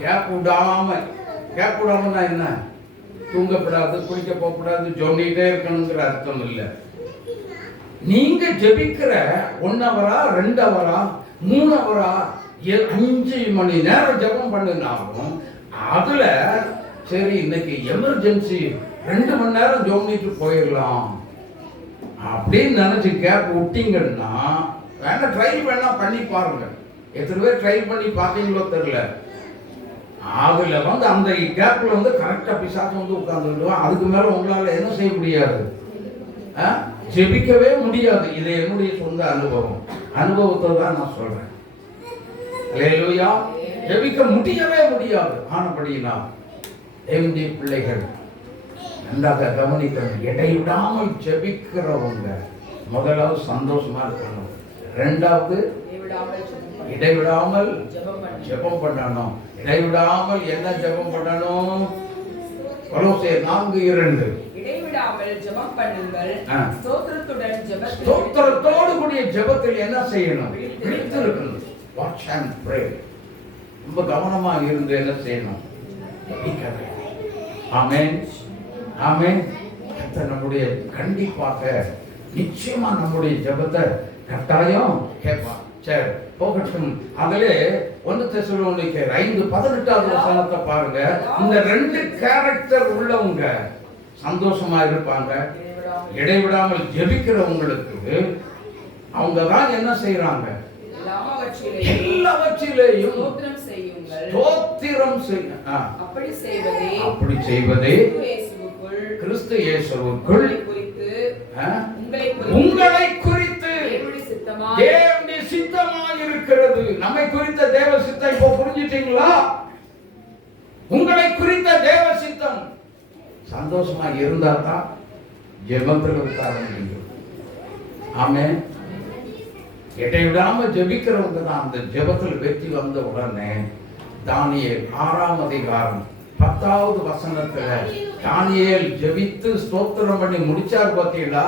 கேப் விடாம என்ன? தூங்கப்படாது, குளிக்க போகக்கூடாது, ஜொன்னிட்டே இருக்கணுங்கிற அர்த்தம் இல்லை. நீங்க ஜெபிக்கிற 1 ஹவரா 2 ஹவரா 3 ஹவரா 5 மணி நேரம் ஜெபம் பண்ணினாலும் அதுல சரி இன்னைக்கு எமர்ஜென்சி 2 மணி நேரம் ஜெபிட்டு போயிடலாம் அப்படின்னு நினைச்சு கேப் விட்டீங்கன்னா, வேணா ட்ரை வேணா பண்ணி பாருங்க. எத்தனை பேர் ட்ரை பண்ணி பார்த்தீங்களோ தெரியல. அதுல அந்த கேப்ல கரெக்டா பிசாசு உட்கார்ந்துடுவான். அதுக்கு மேல உங்களால என்ன செய்ய முடியாது? ஜெபிக்கவே முடியாது. இது என்னுடைய சொந்த அனுபவத்தை தான் நான் சொல்றேன். அல்லேலூயா. ஜெபிக்க முடியவே முடியாது. ஆனபடினா தேவனுடைய பிள்ளைகள் நன்றாக கவனிக்கணும். இடைவிடாமல் ஜெபிக்கிறவங்க முதலாவது சந்தோஷமா இருக்கணும். 2வது இடைவிடாமல் ஜெபம் பண்ணணும். இடைவிடாமல் என்ன ஜெபம் பண்ணணும்? கொலோசியர் 4:2 இடைவிடாமல் ஜெபம் பண்ணுங்கள். ஸ்தோத்திரத்தோடு கூடிய ஜெபத்தில் என்ன செய்யணும்? விழித்திருக்கணும். Watch and pray. ரொம்ப கவனமா இருந்து என்ன செய்யணும்? ஆமென், ஆமென். கர்த்தர் நம்முடைய கண்டிப்பாக நிச்சயமா நம்முடைய ஜெபத்தை கட்டாயம் கேட்பார். சரி, போகட்டும். அதிலே 1 தெசலோனிக்கேயர் 5:18 வசனத்தை பாருங்க. இந்த 2 கேரக்டர் உள்ளவங்க சந்தோஷமா இருப்பாங்க. இடைவிடாமல் ஜெபிக்கிறவங்களுக்கு அவங்க தான் என்ன செய்யறாங்க? எல்லாவற்றிலேயும் ஸ்தோத்திரம் செய்யுங்கள். அப்படி செய்வதே கிறிஸ்து இயேசுவுக்குள் உங்களை குறித்து தேவனுடைய சித்தமாய் இருக்கிறது. நம்மை குறித்த தேவ சித்தம் இப்போ புரிஞ்சிட்டீங்களா? உங்களை குறித்த தேவ சித்தம் சந்தோஷமா இருந்தா தான் ஜெபத்தில் உட்கார முடியும். ஆமென். இடைவிடாம ஜெபிக்கிறவங்க தான் அந்த ஜெபத்தில் வெற்றி வந்த உடனே தானியேல் 6ஆம் அதிகாரம் 10வது வசனத்துல தானியேல் ஜெபித்து ஸ்தோத்திரம் பண்ணி முடிச்சார். பாத்தீங்களா?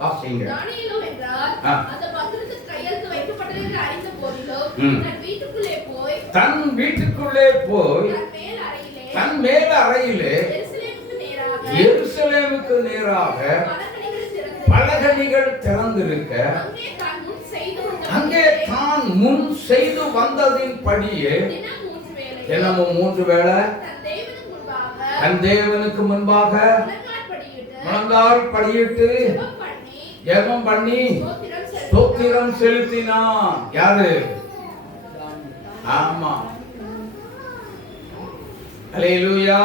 வாசிங்க. தன் வீட்டுக்குள்ளே போய் தன் மேல் அறையிலே எருசலேமுக்கு நேராக பலகணிகள் திறந்திருக்க அங்கே தான் முன் செய்து வந்ததின் படியே தினமும் 3 வேளை தன் தேவனுக்கு முன்பாக முழங்கால் படியிட்டு ஜெபம் பண்ணி ஸ்தோத்திரம் செலுத்தினான். யாரு? ஆமா. அல்லேலூயா.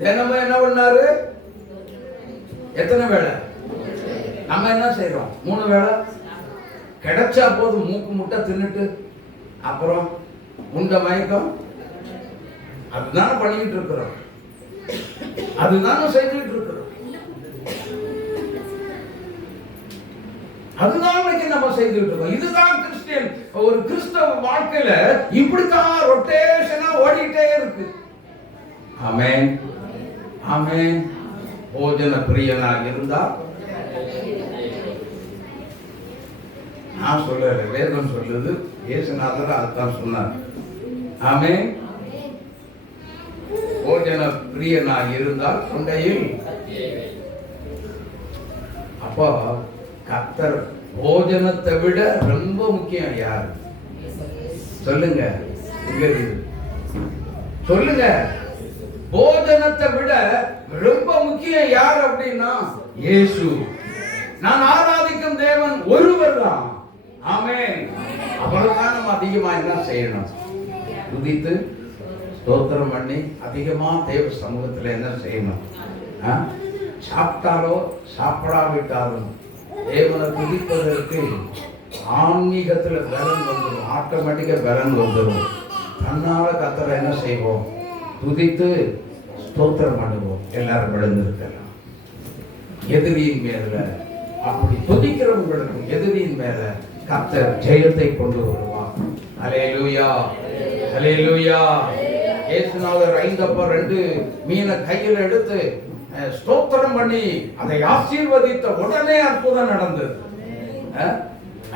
தினமும் என்ன பண்ணாரு? எத்தனை வேளை? நம்ம என்ன செய்யறோம்? 3 வேளை. கிடைச்சா போது மூக்கு முட்டை தின்னுட்டு அப்புறம் உண்ட மயக்கம் அதுதானே பண்ணிக்கிட்டு இருக்கிறோம். அதுதானே செய்துட்டு இருக்கிறோம். அதுதான் நம்ம செய்துட்டு இருக்கோம். இதுதான் கிறிஸ்டியன். ஒரு கிறிஸ்தவ வாழ்க்கையில இப்படித்தான் ரொட்டேஷனா ஓடிட்டே இருக்கு. ஆமென், ஆமென். போஜன பிரியனாக இருந்தா நான் சொல்லல, வேதம் சொல்லுது. இயேசுநாதர் அதுதான் சொன்னார். ஆமென். போஜன பிரியனாக இருந்தால் கொண்டையில். அப்போ கர்த்தர் போஜனத்தை விட ரொம்ப முக்கியம் யார்? சொல்லுங்க, சொல்லுங்க. போஜனத்தை விட ரொம்ப முக்கியம் யார் அப்படின்னா இயேசு. நான் ஆராதிக்கும் தேவன் ஒருவர் தான். ஆமென். அவர்தான் நம்ம அதிகமா என்ன செய்யணும்? துதித்து ஸ்தோத்திரம் பண்ணி அதிகமா தேவ சமூகத்தில் என்ன செய்யணும்? சாப்பிட்டாலோ சாப்பிடாவிட்டாலும் தேவனை துதிப்பதற்கு ஆன்மீகத்துல பலன் வந்துடும். ஆட்டோமேட்டிக்கா பலன் வந்துடும். தன்னால கர்த்தரை என்ன செய்வோம்? துதித்து ஸ்தோத்திரம் பண்ணுவோம். எல்லாரும் விழுந்திருக்கலாம். எதிரியின் மேல அப்படி துதிக்கிறவங்களுக்கு எதிரியின் மேல கர்த்தர் ஜெயத்தை கொண்டு வருவார். அல்லேலூயா, அல்லேலூயா. இயேசுநாதர் 5:2 மீனை கையில் எடுத்து ஸ்தோத்திரம் பண்ணி அதை ஆசீர்வதித்த உடனே அற்புதம் நடந்தது.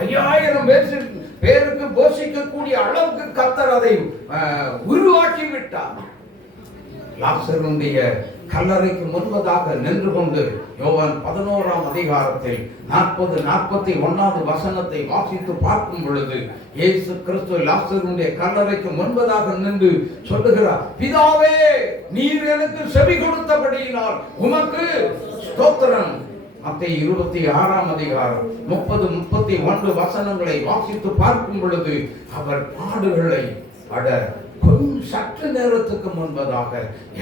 5000 பேருக்கு போஷிக்கக்கூடிய அளவுக்கு கர்த்தர் அதை உருவாக்கி விட்டார். லாசருடைய கல்லறைக்கு முன்பதாக நின்று கொண்டு யோவான் 11ஆம் அதிகாரத்தில் 40-41 வசனத்தை வாசித்து பார்க்கும் பொழுது இயேசு கிறிஸ்து லாசருடைய கல்லறைக்கு முன்பதாக நின்று சொல்லுகிறார், பிதாவே, நீர் எனக்கு செவி கொடுத்தபடியினால் உமக்கு ஸ்தோத்திரம். மத்தேயு 26ஆம் அதிகாரம் 30-31 வசனங்களை வாசித்து பார்க்கும் பொழுது அவர் பாடுகளை அட சற்று நேரத்துக்கு முன்பதாக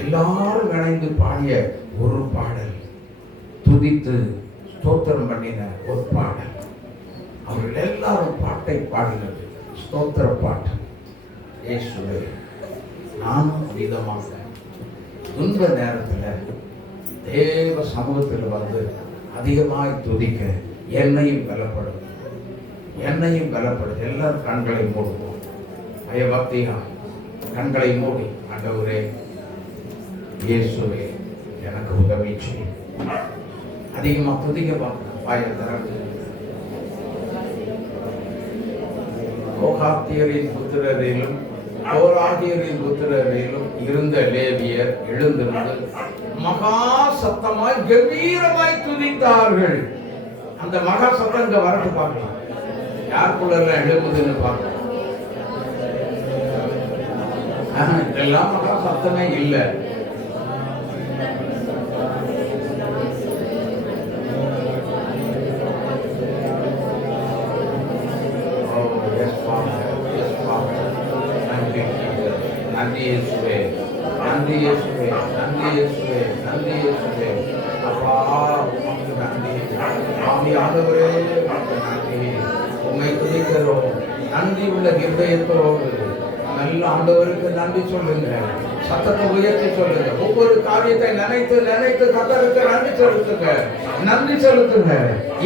எல்லாரும் இணைந்து பாடிய ஒரு பாடல், துதித்து ஸ்தோத்திரம் பண்ணின ஒரு பாடல். அவர்கள் எல்லாரும் பாட்டை பாடினது ஸ்தோத்திர பாட்டு. இயேசுவே, நானும் விதமாக இந்த நேரத்தில் தேவ சமூகத்தில் வந்து அதிகமாய் துதிக்க என்னையும் பலப்படும், என்னையும் பலப்படும். எல்லாரும் கண்களை மூடுவோம். பயபக்தியா கண்களை மூடி, ஆண்டவரே இயேசுவே எனக்கு உதவி செய்யும். அதிகமா துதிக்க பார்க்கணும். வாயை திறந்து கோகாத்தியரின் புத்திரரிலும் கோராகியரின் புத்திரரிலும் இருந்த லேவியர் எழுந்திருந்து மகா சத்தமாய் கம்பீரமாய் துதித்தார்கள். அந்த மகா சத்தம் இங்க வரட்டு பார்க்கலாம். யாருக்குள்ள எழுப்புதுன்னு பார்க்கலாம். இதெல்லாம் மகா சத்தமே இல்லை. நன்றி இயேசுவே, நன்றி இயேசுவே, நன்றி இயேசுவே, நன்றி இயேசுவே. அப்பா உமக்கு நன்றி. ஆவியானவரே உமக்கு நன்றி. உம்மை துதிக்கிறோம். நன்றி உள்ள இருதயத்தோடு நல்ல ஆண்டவருக்கு நன்றி சொல்லுங்க. சத்தத்தை உயர்த்தி சொல்லுங்க. ஒவ்வொரு காரியத்தை நினைத்து நினைத்து கர்த்தருக்கு நன்றி செலுத்துங்க, நன்றி செலுத்துங்க.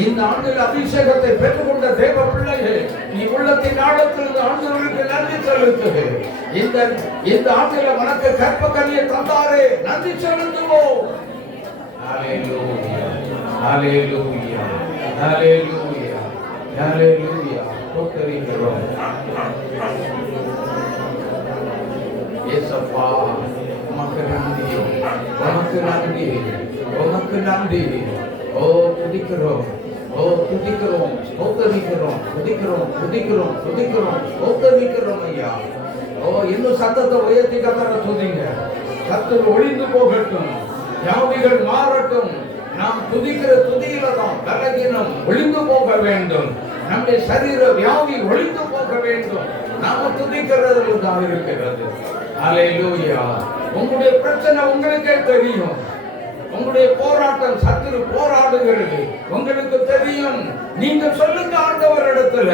இந்த ஆண்டில் அபிஷேகத்தை பெற்றுக்கொண்ட தேவ பிள்ளையே, நீ உள்ளத்தின் ஆழத்தில் ஆண்டவருக்கு நன்றி செலுத்து. இந்த ஆண்டில் உனக்கு கற்ப கனியை தந்தாரே, நன்றி செலுத்துவோம். ஹல்லேலூயா, ஹல்லேலூயா, ஹல்லேலூயா, ஹல்லேலூயா. ஸ்தோத்திரிக்கிறோம் ஏசப்பா. உமக்கு நன்றி, உமக்கு நன்றி, உமக்கு நன்றி. ஓ துதிக்கிறோம், ஓ துதிக்கிறோம், ஸ்தோத்திரிக்கிறோம், துதிக்கிறோம், துதிக்கிறோம், துதிக்கிறோம், ஸ்தோத்திரிக்கிறோம் ஐயா. ஓ இன்னும் சத்தத்தை உயர்த்தி கர்த்தரை துதிங்க. சத்தம் ஒளிந்து போகட்டும், யாவிகள் மாறட்டும். நாம் துதிக்கிற துதியில தான் பலகீனம் ஒளிந்து போக வேண்டும். நம்முடைய சரீர வியாதி ஒளிந்து போக வேண்டும். நாம துதிக்கிறது தான் இருக்கிறது. ஹல்லேலூயா. உங்களுடைய பிரச்சனை உங்களுக்கே தெரியும். உங்களுடைய போராட்டம் சத்துரு போராடுகிறது உங்களுக்கு தெரியும். நீங்க சொல்லுங்க ஆண்டவரிடத்துல,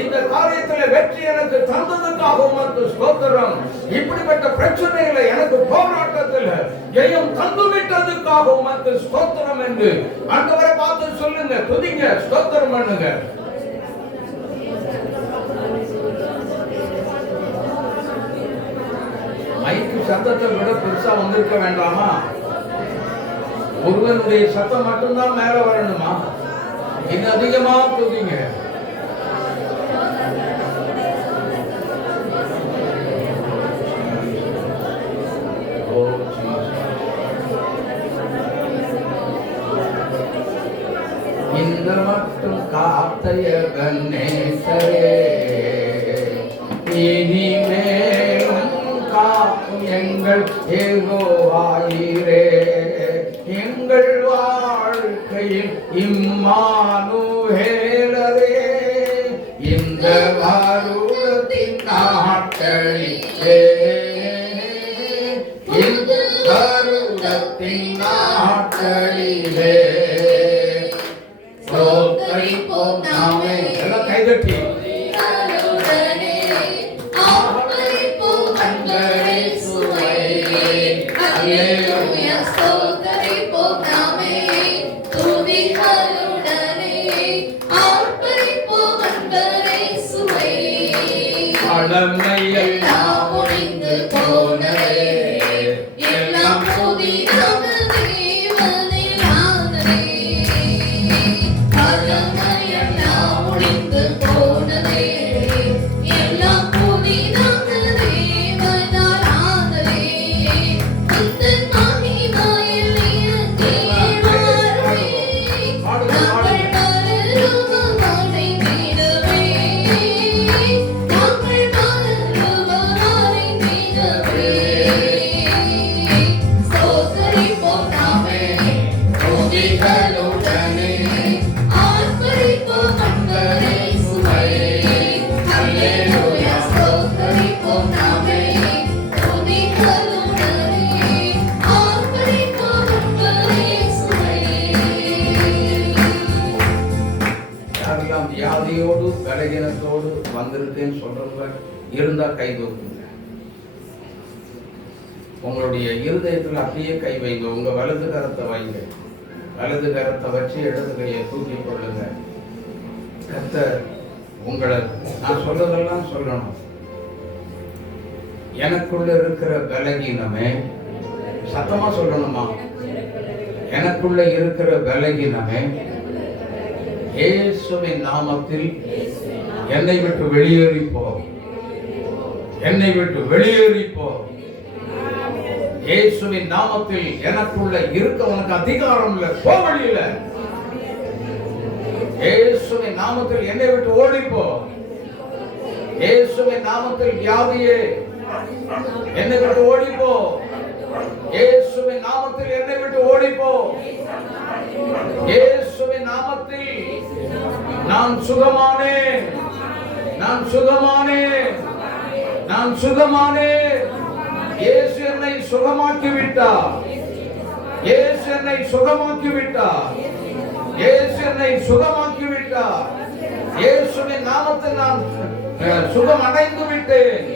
இந்த காரியத்துல வெற்றி எனக்கு தந்ததுக்காக உமக்கு ஸ்தோத்திரம். இப்படிப்பட்ட பிரச்சனைகளை எனக்கு போராட்டத்துல ஜெயம் தந்து விட்டதுக்காக உமக்கு ஸ்தோத்திரம் என்று ஆண்டவரை பார்த்து சொல்லுங்க, துதிங்க, ஸ்தோத்திரம் பண்ணுங்க. மைக்கு சத்தத்தை விட பெருசா வந்திருக்க வேண்டாமா? ஒருவனுடைய சத்தம் மட்டும்தான் மேல வரணுமா? இது அதிகமா துதிங்க. இந்த மட்டும் காத்தையவன் நேசரே, இனிமேலும் காக்கும் எங்கள் யெகோவாயிரே. எங்கள் வாழ்க்கையில் இம்மானுவேலரே, இந்த வருடத்தின் நாட்களிலே, இந்த வருடத்தின் நாட்களிலே ஸ்தோத்திரிப்போம் நாமே. எல்லாம் கைதட்டி எல்லாம் ஒழிந்து போனதே, எல்லாம் புதிதாக தேவனில் ஆனதே. பழமையெல்லாம் ஒழிந்து போனதே, எல்லாம் புதிதாக தேவனால் ஆனதே. உந்தன் மகிமையில் இறங்கியே வாருமே, நாங்கள் பரலோகம் அடைந்திடவே. வியாதியோடு பலகீனத்தோடு வந்திருக்கேன்னு சொல்றவங்க இருந்தா கை தூக்குங்க. உங்களுடைய இருதயத்தில் அப்படியே கை வைங்க. உங்க வலது கரத்தை வைங்க. வலது கரத்தை வச்சு இடது கையை தூக்கி கொள்ளுங்க. கர்த்தர் உங்களை, நான் சொல்றதெல்லாம் சொல்லணும். எனக்குள்ள இருக்கிற பலகீனமே, சத்தமா சொல்லணுமா? எனக்குள்ள இருக்கிற பலகீனமே இயேசுவின் நாமத்தில் என்னை விட்டு வெளியேறி போ. என்னை விட்டு வெளியேறி போ. இயேசுவின் நாமத்தில் எனக்குள்ள இருக்க உனக்கு அதிகாரம் இல்லை, போ வெளியில. இயேசுவின் நாமத்தில் என்னை விட்டு ஓடிப்போ. இயேசுவின் நாமத்தில் வியாதியே என்னை விட்டு ஓடிப்போ. இயேசுவின் நாமத்தில் என்னை விட்டு ஓடிப்போ. இயேசுவின் நாமத்தில் நான் சுகமானேன், நான் சுகமானேன், நான் சுகமானேன். இயேசு என்னை சுகமாக்கி விட்டார். இயேசு என்னை சுகமாக்கி விட்டார். இயேசு என்னை சுகமாக்கி விட்டார். இயேசுவின் நாமத்தில் நான் சுகம் அடைந்து விட்டேன்.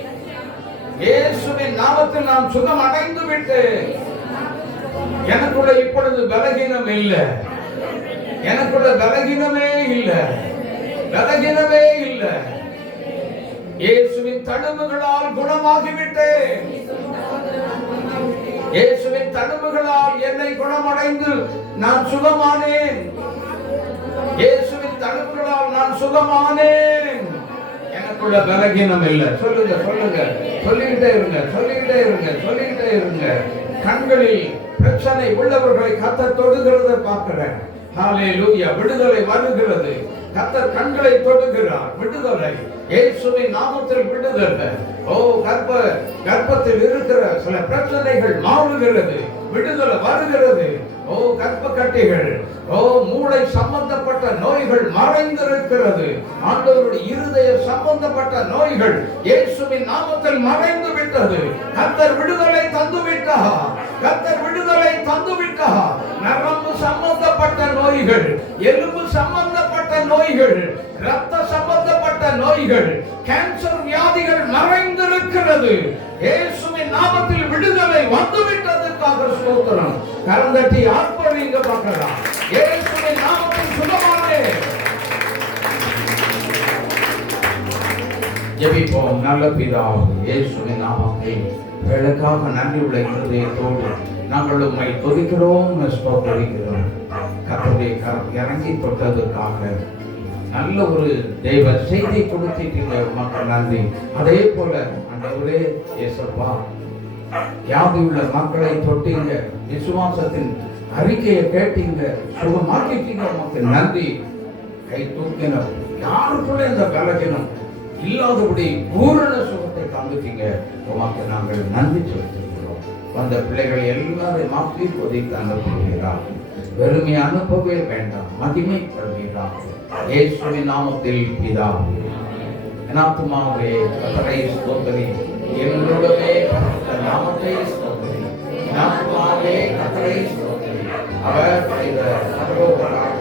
இயேசுவின் நாமத்தில் நான் சுகம் அடைந்து விட்டேன். எனக்குள்ள இப்பொழுது பலகீனம் இல்லை. எனக்குள்ள பலகீனமே இல்லை, பலகீனமே இல்லை. இயேசுவின் தழும்புகளால் குணமாகிவிட்டேன். இயேசுவின் தழும்புகளால் என்னை குணமடைந்து நான் சுகமானேன். இயேசுவின் தழும்புகளால் நான் சுகமானேன். எனக்குள்ள பலகீனம் இல்லை. சொல்லுங்க, சொல்லுங்க, சொல்லிக்கிட்டே இருங்க, சொல்லிக்கிட்டே இருங்க, சொல்லிக்கிட்டே இருங்க. கண்களில் பிரச்சனை உள்ளவர்களை கர்த்தர் தொடுகிறதை பார்க்கிறேன். ஹல்லேலூயா. விடுதலை வருகிறது. கர்த்தர் கண்களை தொடுகிறார். விடுதலை இயேசுவின் நாமத்தில் விடுதலை. ஓ, கர்ப்பத்தில் இருக்கிற சில பிரச்சனைகள் மாறுகிறது, விடுதலை வருகிறது. ஓ, கர்ப்ப கட்டிகள், ஓ, மூளை சம்பந்தப்பட்ட நோய்கள் மறைந்திருக்கிறது. ஆண்டவருடைய இருதய சம்பந்தப்பட்ட நோய்கள் இயேசுவின் நாமத்தில் மறைந்து விட்டது. கர்த்தர் விடுதலை தந்து விட்டார். கர்த்தர் விடுதலை தந்து விட்டார். நரம்பு சம்பந்தப்பட்ட நோய்கள், எலும்பு சம்பந்தப்பட்ட நோய்கள், இரத்த சம்பந்தப்பட்ட நோய்கள், கேன்சர் வியாதிகள் மறைந்திருக்கிறது. இயேசுவின் நாமத்தில் விடுதலை வந்துவிட்டதற்காக ஸ்தோத்திரம். கரந்தட்டி ஆர்ப்பரிங்க பார்க்கலாம். இயேசுவின் நாமத்தில் சுகமானே. ஜெபிப்போம். நல்ல பிதாவே, இயேசுவின் நாமத்தில் வேலைக்காக நன்றி உள்ள இருதயத்தோடு நாங்கள் உம்மை துதிக்கிறோம், ஸ்தோத்திரிக்கிறோம். கர்த்தருடைய கரம் இறங்கி தொட்டதற்காக நல்ல ஒரு தெய்வ செய்தி கொடுத்திட்டீங்க, மக்கள் நன்றி. அதே போல ஆண்டவரே இயேசுப்பா, வியாதி உள்ள மக்களை தொட்டீங்க, விசுவாசத்தின் அறிக்கையை கேட்டீங்க, சுகமாக்கிட்டீங்க, உமக்கு நன்றி. கை தூக்கின யாருக்குள்ள இந்த பலகீனம் இல்லாதபடி பூரண சுகத்தை காண்பித்தீங்க, உமக்கு நாங்கள் நன்றி செலுத்துகிறோம். வந்த பிள்ளைகளை எல்லாரும் மாற்றி கொதித்து அனுப்புகிறார். வெறுமை அனுப்பவே வேண்டாம், மகிமைப்படுகிறார். இயேசுவின் நாமத்தில் பிதாவே. ஆத்துமாவே கர்த்தரை ஸ்தோத்திரி, என்னுடைய நாமத்தை ஸ்தோத்திரி. ஆத்துமாவே கர்த்தரை ஸ்தோத்திரி. அவர் செய்த சர்வோபகார